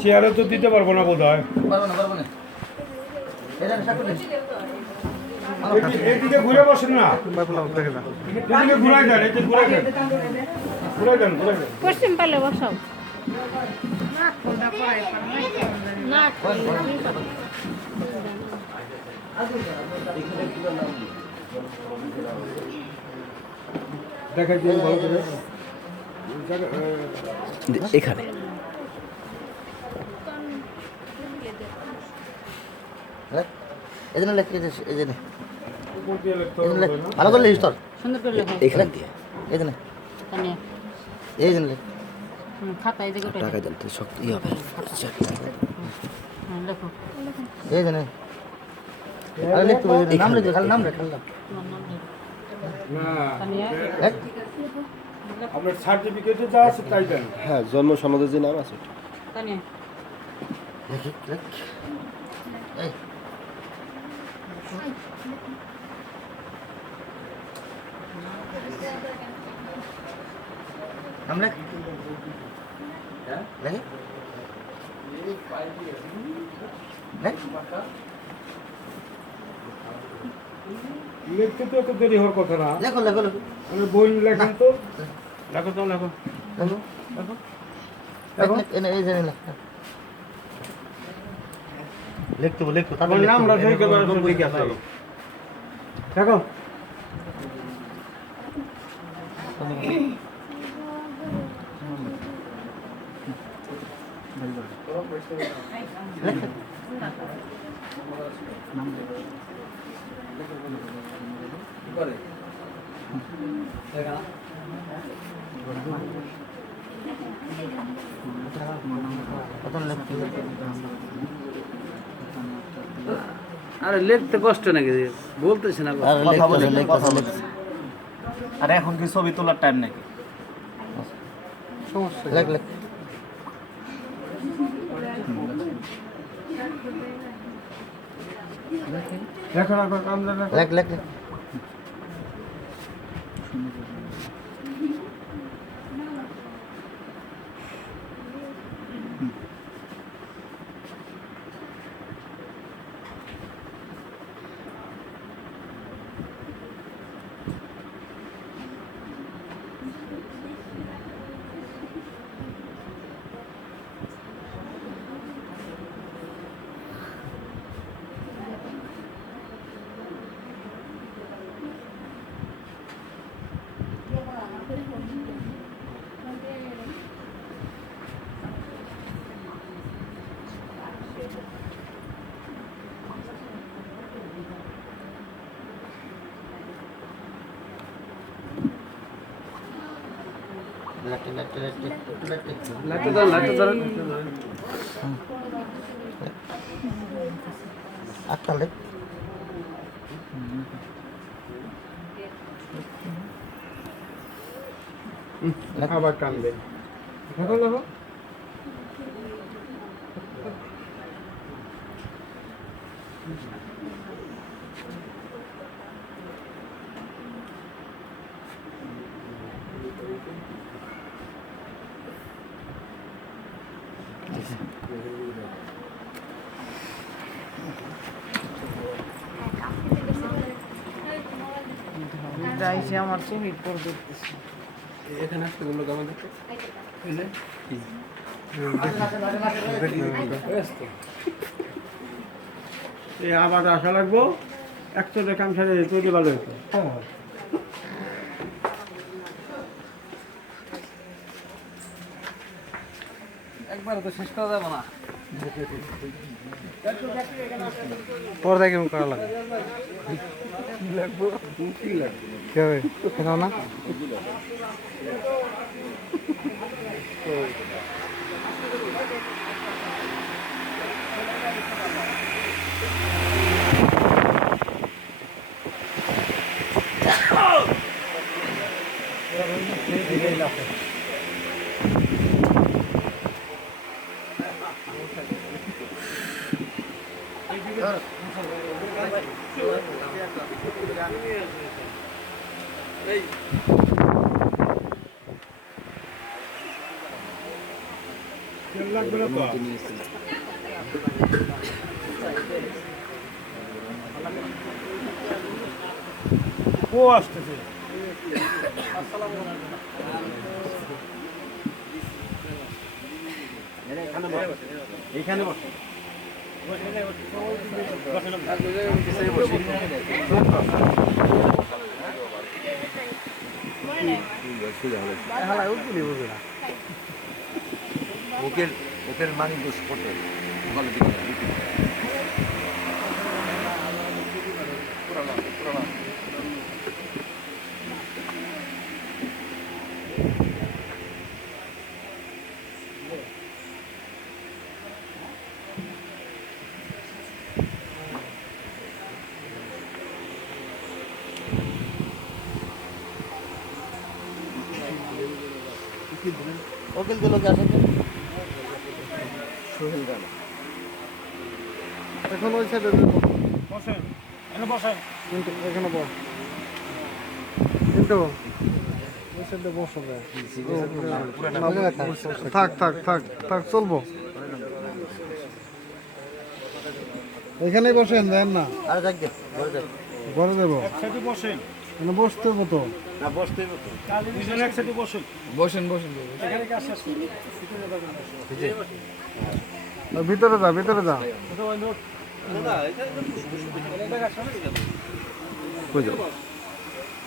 চেয়ারে তো দিতে পারবো না বোধ হয়। এদিকে ঘুরে বসেন না, এদিকে ঘুরাই দেন, এই যে ঘুরাই দেন, ঘুরাই দেন, ঘুরাই দেন। পশ্চিম পালে বসাও না দেখাই দিন ভালো করে এখানে এজন্য লেখ এজন্য উপর দিয়ে লিখতে হবে না? ভালো করে লিখিস তোর সুন্দর করে লেখো এখানে দিয়ে এজন্য তানিয়া এই জন্য লেখ খাতা এই দিকে টাকা দিলে তো শক্ত ই হবে লেখো এই জন্য আরে লিখ তুই নাম লিখ খালি নাম লিখ খালি নাম না, তানিয়া লেখ আপনার সার্টিফিকেটে যা আছে তাই দেন। হ্যাঁ জন্ম সনদের যে নাম আছে ওটা। তানিয়া লেখ লেখ এই নাম লেখ লেখ লেখ লিখতে তো এত দেরি হওয়ার কথা না। লেখো লেখো লেখো আমি বই লেখেন তো, লেখো তো, লেখো। লেখো লেখ লেখ এনে এই জন্য লেখ লিখতে বল লিখো তারপর আমার নামটা সই করে সব ঠিক আছে। দেখো আরে লিখতে কষ্ট নাকি বলতেছে না আর কথা বলে লেখ কথা লেখ আর এখন কি ছবি তোলার টাইম নাকি লেখ লেখ দেখো না কাম দেখো। লেখ লেখ লেখ লেখ লেখ লেখ লেখ লেখ লাইটটা ধর লাইটটা ধর আটটা লেখ আবার কানবে। দেখো দেখো যাইছে আমার ছবি করে দেখতেছি এখানে আসতে বললো কেমন দেখতে এই আবার আসা লাগবো, 100 টাকা কাম সারে তৈরি ভালো হতো। একবার তো শেষ করা যাবে না পর্দায় কেমন করা লাগে কি হবে কেন না তেল লাগবে না তো ও আসতেছে এইখানে বসে ওকের মানি দোষ করতে ওকিল দিল কে আসেন সোহেল রানা এখন ওই সাইডে বসেন এখানে বসেন কিন্তু এখানে বস কিন্তু ওই সাইডে বসো থাক থাক থাক থাক চলবো এখানেই বসেন দেন না আরে যাক দে ঘরে যাক ঘরে দেবো একসাথে বসেন মানে বসতে হবো তো না বসতেই মতো দুজন একসাথে বসুন এখানে কাজ শেষ করুন। আর ভিতরে যা ভিতরে যা কই যাও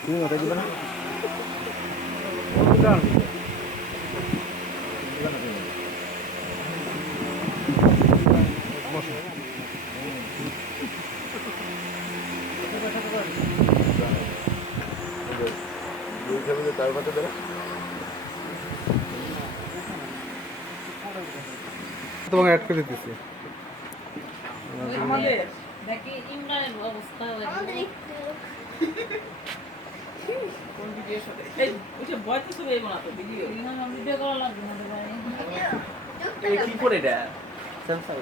তুমি ওটা দিবা না তার কথা দেবে তোমাকে অ্যাড করে দিতেছি দেখি ইমরানের অবস্থা ভিডিও করা লাগবে না ভাই কি করে এটা স্যামসাং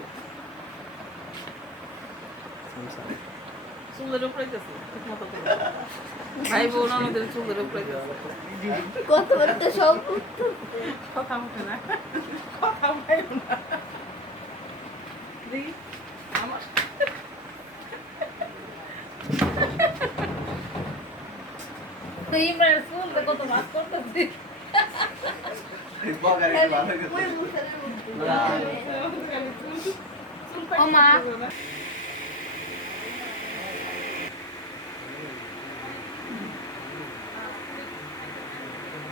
চুলের উপরে গেছে ঠিক মতো করে। ভাই বোন আমাদের চুলের উপরে গেছে কথাবার্তা সব কথা উঠে না কথা উঠে না দেখি আমার তো ইমরানের চুল কত মাছ করতেছি ওই মুখের মধ্যে ও মা